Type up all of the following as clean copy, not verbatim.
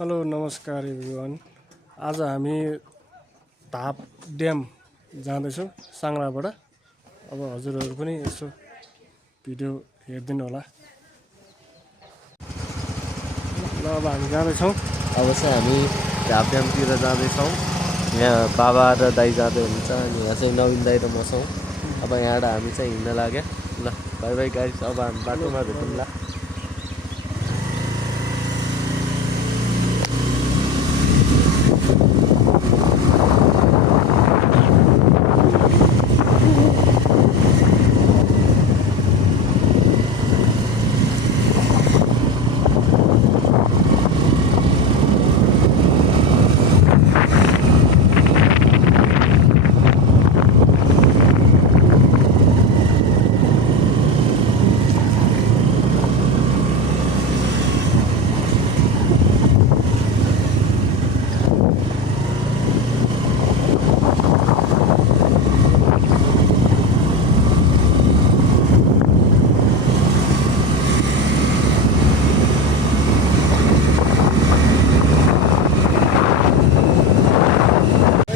Hello नमस्कार everyone. आज हामी धाप ड्याम जाँदैछौँ साङ्ग्राबाट। अब हजुरहरू पनि यसो भिडियो हेरिदिनु होला। ल अब हामी जाँदैछौँ। अब चाहिँ हामी धाप ड्यामतिर जाँदैछौँ। यहाँ बाबा र दाइ जाँदै हुनुहुन्छ अनि यहाँ चाहिँ नवीन दाइ र म छौँ। अब यहाँबाट हामी चाहिँ हिँड्न लाग्यो। ल बाई बाई गाइस, अब हामी बाटोमा भेटौँला।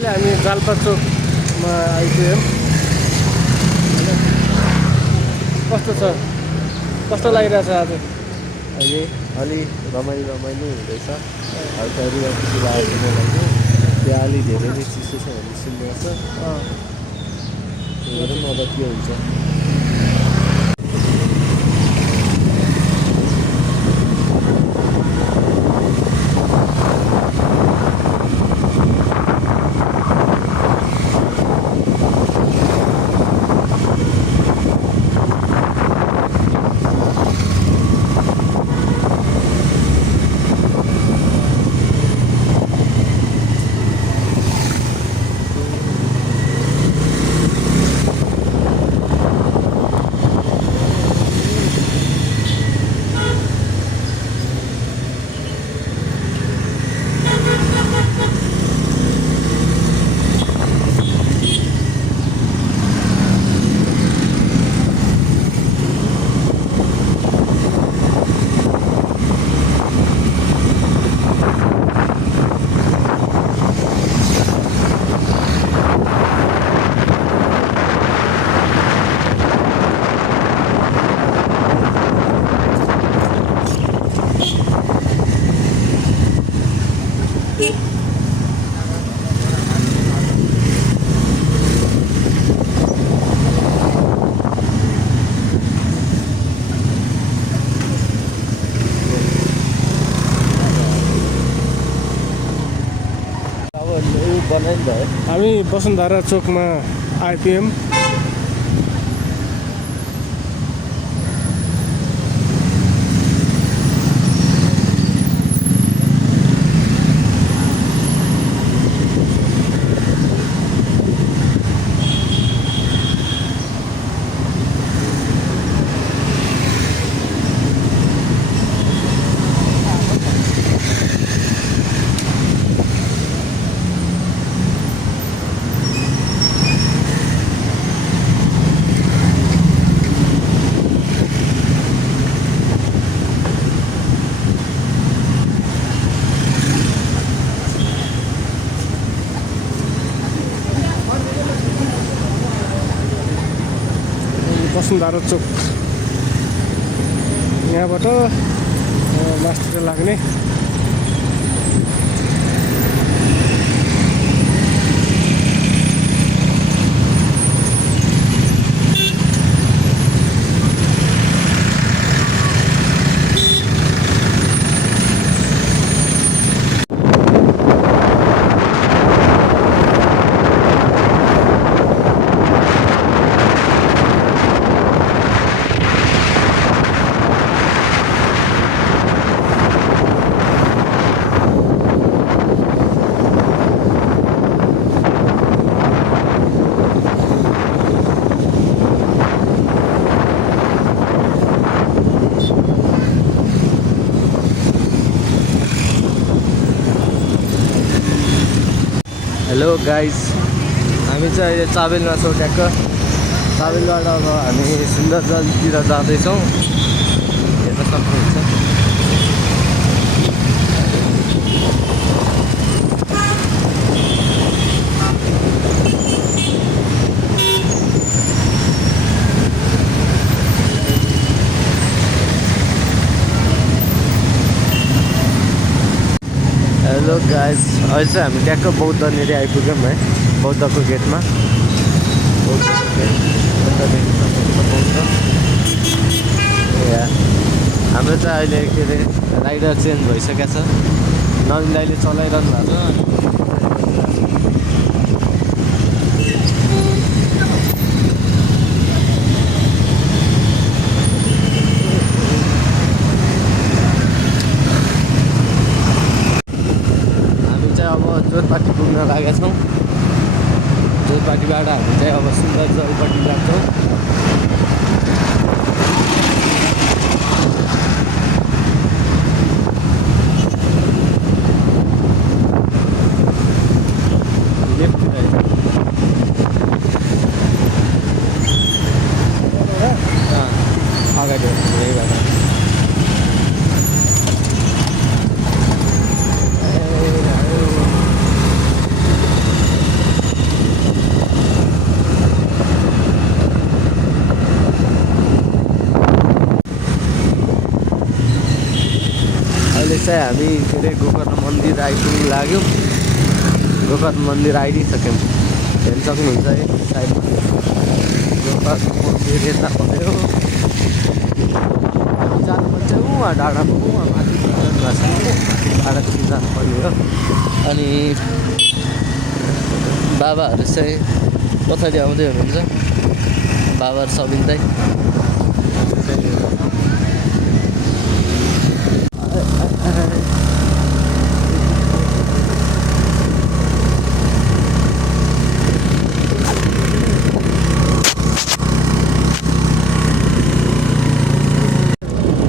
हामी जाल्पा चोकमा आइपुग्यौँ। कस्तो लागिरहेछ आज? अहिले अलि रमाइलो हुँदैछ। हल्का खुसी लागेको मलाई त्यहाँ अलि धेरै नै चिसो छ भन्ने सुन्दैछ। हेरौँ अब के हुन्छ। हामी वसुन्धरा चोकमा आइपुग्यौँ। वसुन्धरा चोक यहाँबाट मास्तिर लाग्ने। हेलो गाइस, हामी चाहिँ अहिले चाबेलमा छौँ। ट्याक्क चाबेलबाट अब हामी सुन्दरजनतिर जाँदैछौँ। हेर्न सक्नुहुन्छ। हेलो गाइस, अहिले चाहिँ हामी ट्याक्क बौद्धनेरि आइपुग्यौँ है, बौद्धको गेटमा। बौद्धको गेट यता देख्न सक्नुहुन्छ बौद्ध। हाम्रो चाहिँ अहिले के अरे राइडर चेन्ज भइसकेको छ, नवीन दाइले चलाइरहनु भएको छ। अब जोरपाटी पुग्न लागेका छौँ। जोरपाटीबाट हामी चाहिँ अब सुन्दर जलपट्टि लाग्छौँ। अगाडि अहिले चाहिँ हामी के अरे गोकर्ण मन्दिर आइपुग्नु लाग्यौँ। गोकर्ण मन्दिर आइदिइसक्यौँ, हेर्न सक्नुहुन्छ है साइडमा गोकर्ण मन्दिर यता पऱ्यो। हामी जानुपर्छ उहाँ डाँडामा, उहाँ माथि डाँडातिर जानुपर्ने हो। अनि बाबाहरू चाहिँ पछाडि आउँदै हुनुहुन्छ, बाबाहरू सबिन्दै।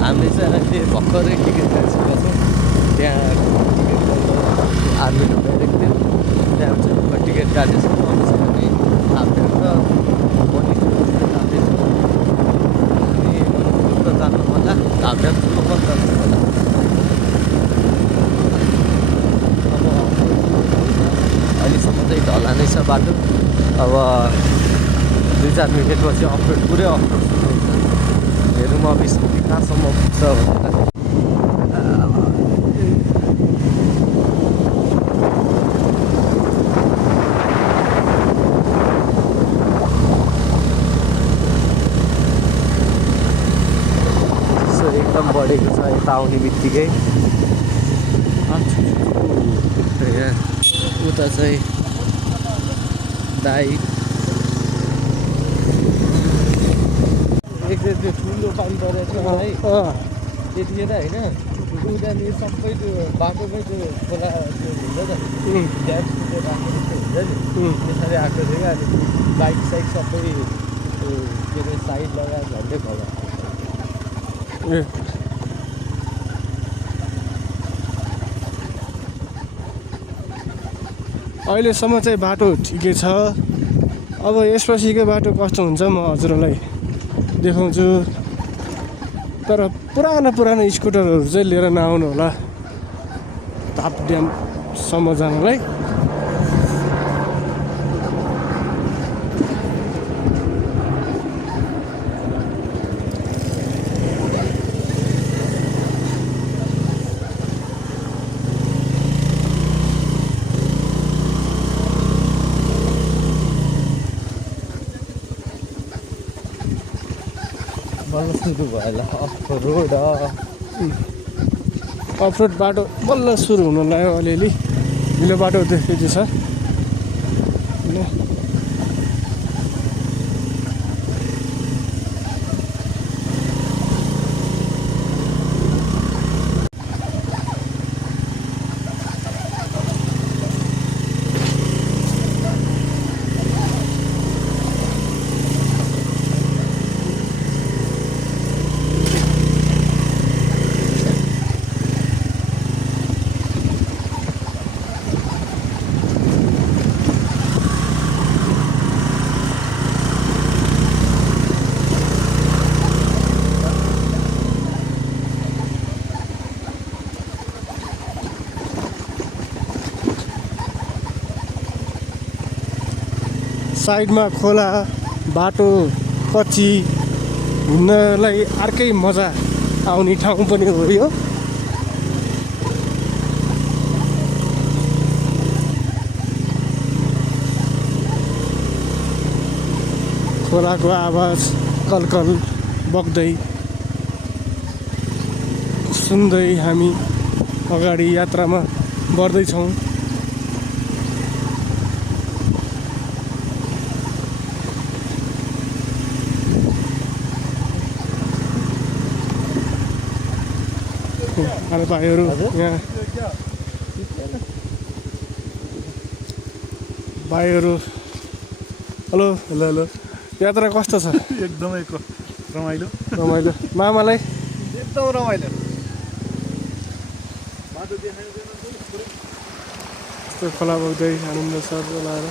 हामीले चाहिँ अहिले भर्खरै टिकट काटिसकेका छौँ। त्यहाँ टिकट काट्नु आर्मीको ब्यारेक थियो, त्यहाँ चाहिँ टिकट काटेछौँ। अनि चाहिँ हामी हाफडेन र मनिसहरू जाँदैछौँ। अनि त जानु होला, हाफडेनसम्म बन्द होला। अब अहिलेसम्म चाहिँ ढला नै छ बाटो। अब 2-4 मिनटपछि अफरोड, पुरै अफरोड सुरु हुन्छ। हेरौँ अब स्कुटी कहाँसम्म पुग्छ भनेर। चिसो एकदम बढेको छ यता आउने बित्तिकै। उता चाहिँ दाइ त्यो ठुलो पानी परेको छ है त्यतिखेर होइन, उतानिर सबै त्यो बाटोमै त्यो खोला त्यो हुन्छ नि, ड्याम्स त्यो राखेको हुन्छ नि, त्यसरी आएको थियो क्या। अनि बाइक साइक सबै त्यो के अरे साइड लगाएर झन्डै खोला। अहिलेसम्म चाहिँ बाटो ठिकै छ। अब यसपछिको बाटो कस्तो हुन्छ म हजुरलाई देखाउँछु। तर पुरानो स्कुटरहरू चाहिँ लिएर नआउनु होला ताप ड्यामसम्म जानलाई। बल्ल सुरु भयो होला अफरोड। अफरोड बाटो बल्ल सुरु हुन लाग्यो अलिअलि। हिलो बाटो त्यति छ। साइडमा खोला बाटो कच्ची, घुम्नलाई अर्कै मजा आउने ठाउँ पनि हो यो। खोलाको आवाज कलकल बग्दै सुन्दै हामी अगाडि यात्रामा बढ्दैछौँ। अरे भाइहरू यहाँ भाइहरू हेलो हेलो हेलो यात्रा कस्तो छ? एकदमै रमाइलो रमाइलो मामालाई एकदम रमाइलो यस्तो खोला बग्दै आनन्द छ बोलाएर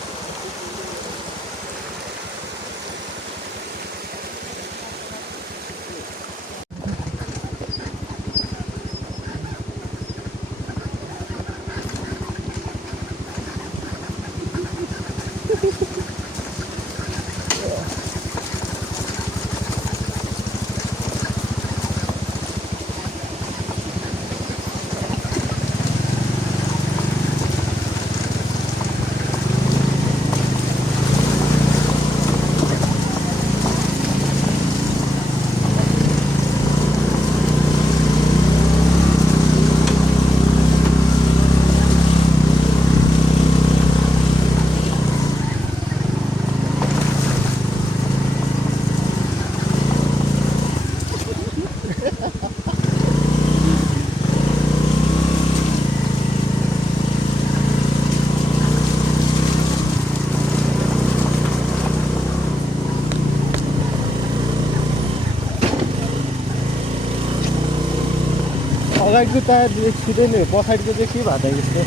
अगाडिको टायर छिटै नै पछाडिको चाहिँ के भएको यस्तो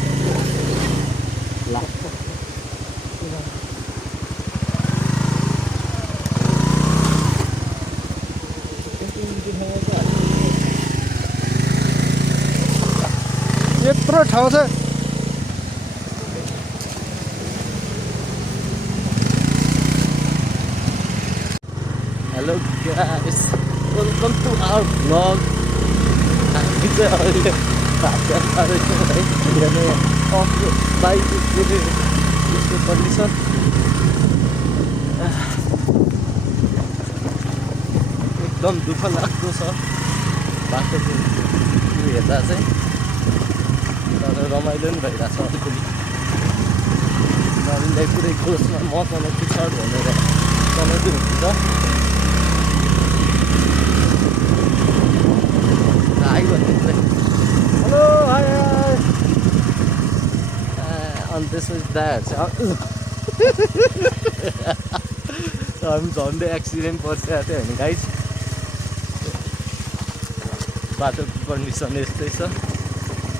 लाग्छ। यत्रो ठाउँ छ। Hello guys, welcome to our blog. हामी चाहिँ अहिले भाषा पारेछौँ है। अफरो बाइकको यस्तो कन्डिसन एकदम दुःख लाग्दो छ बाटोको हेर्दा चाहिँ, तर रमाइलो पनि भइरहेछ अलिकति। नवीनलाई पुरै क्लोजमा म तल पिछाड भनेर चलाउँदै हुन्छ। हेलो हाई अनि त्यसपछि दाहरू चाहिँ हामी झन्डै एक्सिडेन्ट परिसकेको थियो भने गाइस। बाटोको कन्डिसन यस्तै छ।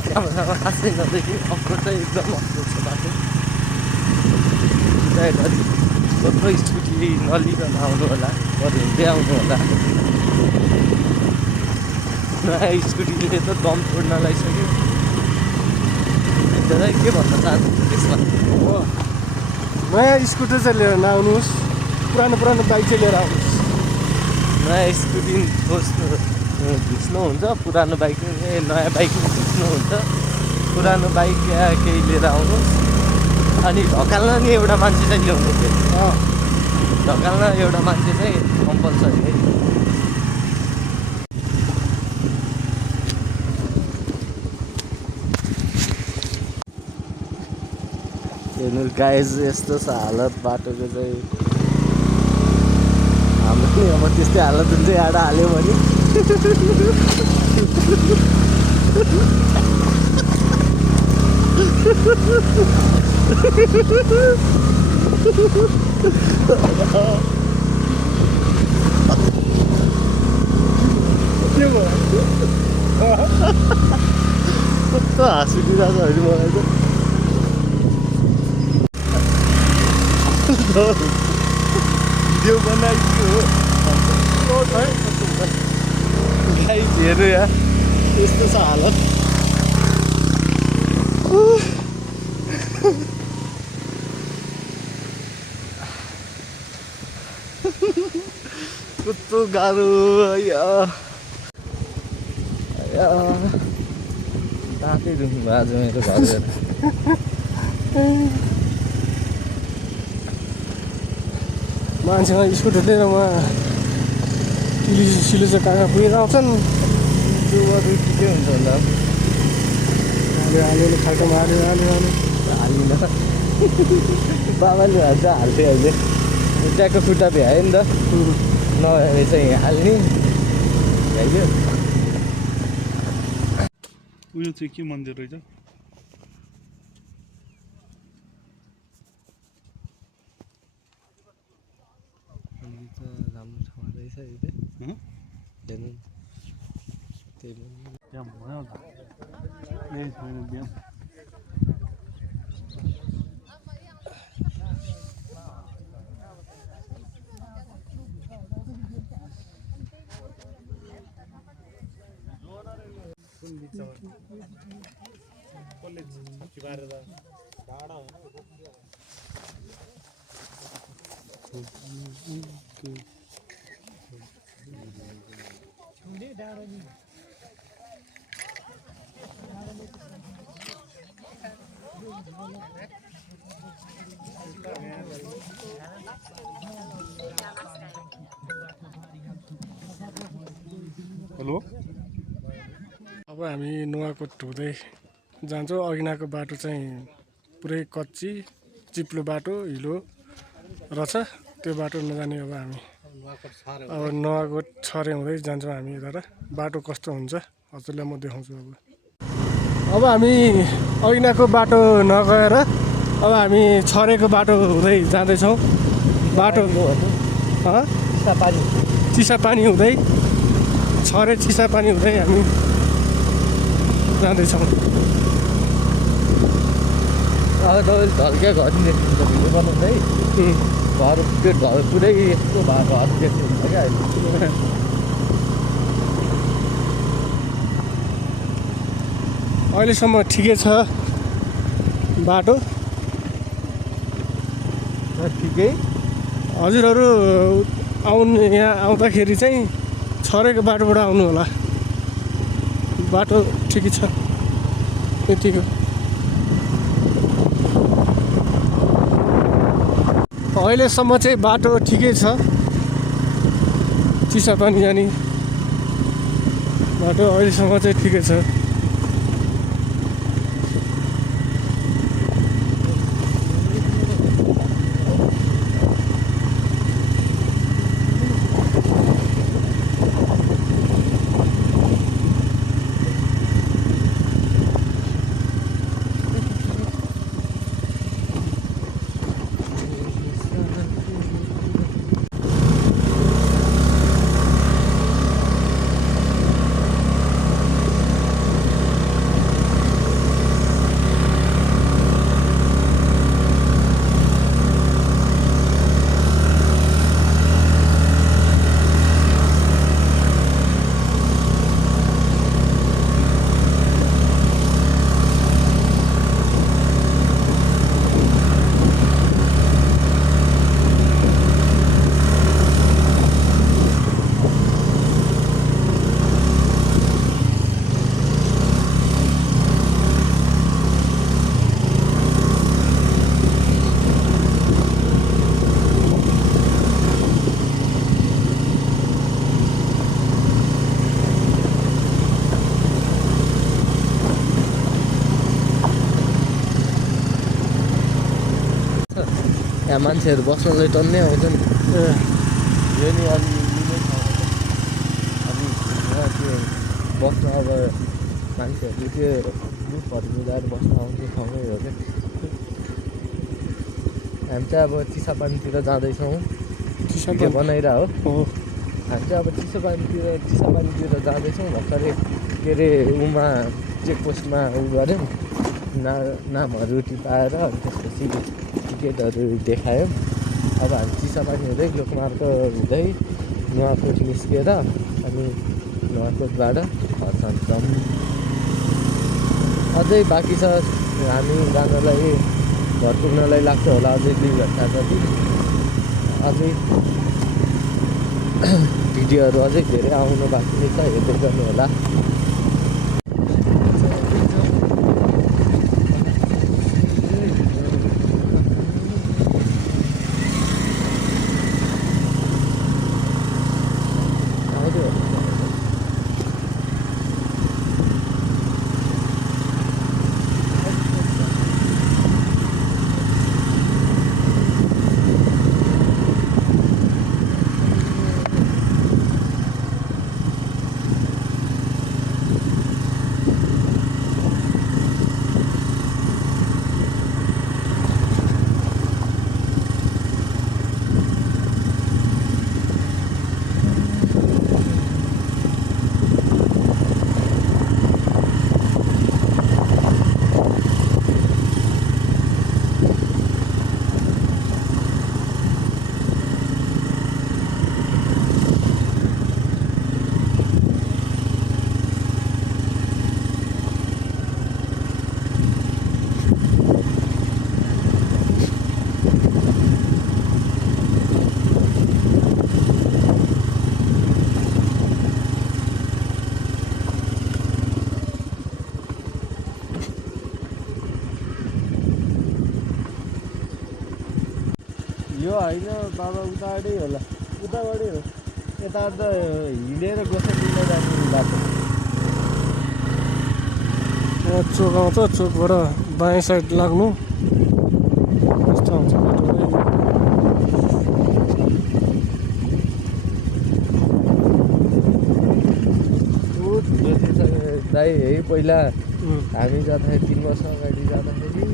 क्यामेरामा खासै नदेखि अप्रो चाहिँ एकदम अप्रो छ बाटो। अलिक थोत्रो स्कुटी नलिकन आउनु होला, बरु हिँड्दै आउनु होला। नयाँ स्कुटीले त दम छोड्न लगाइसक्यो। त्यसलाई के भन्न चाहन्छु त्यसमा? हो नयाँ स्कुटर चाहिँ लिएर नआउनुहोस्, पुरानो बाइक चाहिँ लिएर आउनुहोस्। नयाँ स्कुटी घिच्नुहुन्छ, पुरानो बाइक नयाँ बाइक घिच्नुहुन्छ। पुरानो बाइक या केही लिएर आउनुहोस्। अनि ढकाल्न नि एउटा मान्छे चाहिँ ल्याउनु थियो। ढकाल्न एउटा मान्छे चाहिँ कम्पलसरी है। हेर्नु गाइस, यस्तो छ हालत बाटोको चाहिँ। हाम्रो नि अब त्यस्तै हालत हुन्छ यहाँ हाल्यो भने। कस्तो हाँसिदिरहेको छ अहिले मलाई त। भिडियो बनाइदियो हो गाइस, हेर्नु यहाँ यस्तो छ हालत। कस्तो गाह्रो दाँतै दुख्नु भयो आज मेरो घर गएर। मान्छेमा स्कुटर लिएर उहाँ सिलो चाहिँ कहाँ पुगेर आउँछन्। त्यो अरू ठिकै हुन्छ होला अलिअलि खाल्टो हाल्यो हालिन बाबाले हाल्छ हाल्थ्यो अहिले ट्याक्को खुट्टा भ्यायो नि त नभए चाहिँ हाल्ने भ्याइयो। उयो चाहिँ के मन्दिर रहेछ? राम्रो ठाउँ रहेछ हेर्नु त्यही बिहान भयो त यही छैन बिहान। हेलो अब हामी नुवाकोट हुँदै जान्छौँ। अघिनाको बाटो चाहिँ पुरै कच्ची चिप्लो बाटो हिलो रहेछ। त्यो बाटो नजाने अब हामी अब नुवाकोट छरे हुँदै जान्छौँ हामी यता। बाटो कस्तो हुन्छ हजुरलाई म देखाउँछु। अब हामी अघिनाको बाटो नगएर अब हामी छरेको बाटो हुँदै जाँदैछौँ। बाटो चिसापानी हुँदै छरे चिसापानी हुँदै हामी जाँदैछौँ। अब तपाईँले ढल्किया घर भिडियो बनाउँछ है घर त्यो घर पुरै यस्तो भएको घर देख्नुहुन्छ क्या अहिले। अहिलेसम्म ठिकै छ बाटो। ठिकै हजुरहरू यहाँ आउँदाखेरि चाहिँ छरेको बाटोबाट आउनु होला। बाटो ठिकै छ यतिको। अहिलेसम्म चाहिँ बाटो ठिकै छ। चिसापानी जाने बाटो अहिलेसम्म चाहिँ ठिकै छ। यहाँ मान्छेहरू बस्नलाई टन्नै आउँछन्। यो नि अलि मिल्ने ठाउँ हो। अनि यहाँ त्यो बस्न अब मान्छेहरू त्यो ग्रुपहरू मिलाएर बस्न आउने ठाउँै हो क्या। हामी चाहिँ अब चिसापानीतिर जाँदैछौँ। भिडियो बनाइरह हो। हामी चाहिँ अब चिसापानीतिर जाँदैछौँ। भर्खरै के अरे उमा चेकपोस्टमा उ गऱ्यौँ नामहरू टिपाएर अनि त्यसपछि टिकटहरू देखायौँ। अब हामी चिसापानी हुँदै लोकमार्ग हुँदै नुवाकोट निस्किएर अनि नुवाकोटबाट घर जान्छौँ। अझै बाँकी छ हामी जानलाई घर पुग्नलाई लाग्छ होला अझै 2 घन्टा जति। अझै भिडियोहरू अझै धेरै आउनु बाँकी नै छ, हेर्दै गर्नु होला। यो होइन बाबा उताबाटै होला उताबाटै हो यता त हिँडेर गोसाइँले जाने बाटो यहाँ चोक आउँछ चोकबाट बायाँ साइड लाग्नु यस्तो आउँछ बाटो दाइ है पहिला हामी जाँदाखेरि 3 वर्ष अगाडि जाँदाखेरि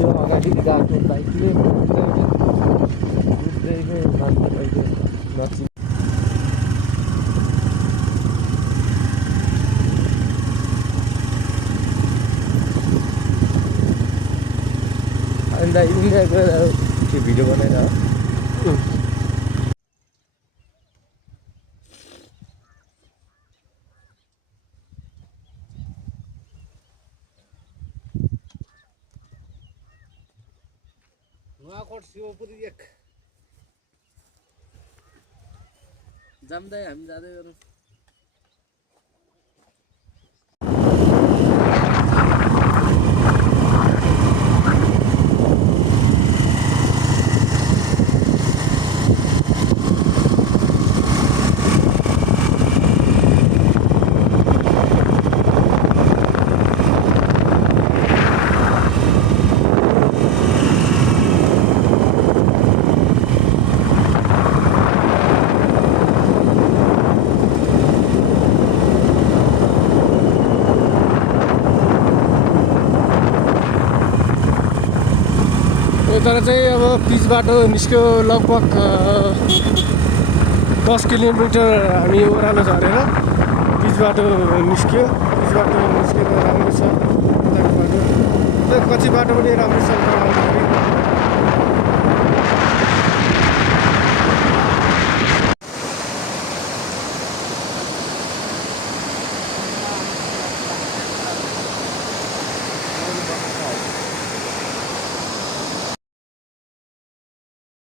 यो अगाडि गएको बाइकले उत्रैले मान्छे अहिले नचिन् अनि दाइ इन्डिया गएर त्यो भिडियो बनाएर नुवाकोट शिवपुरी 1 जाँदै हामी जाँदै गरौँ तर चाहिँ अब पिच बाटो निस्क्यो लगभग 10 किलोमिटर हामी ओह्रालो झरेर पिच बाटो निस्क्यो पिच बाटो निस्केर राम्रो छ यताको बाटो कच्ची बाटो पनि राम्रो छ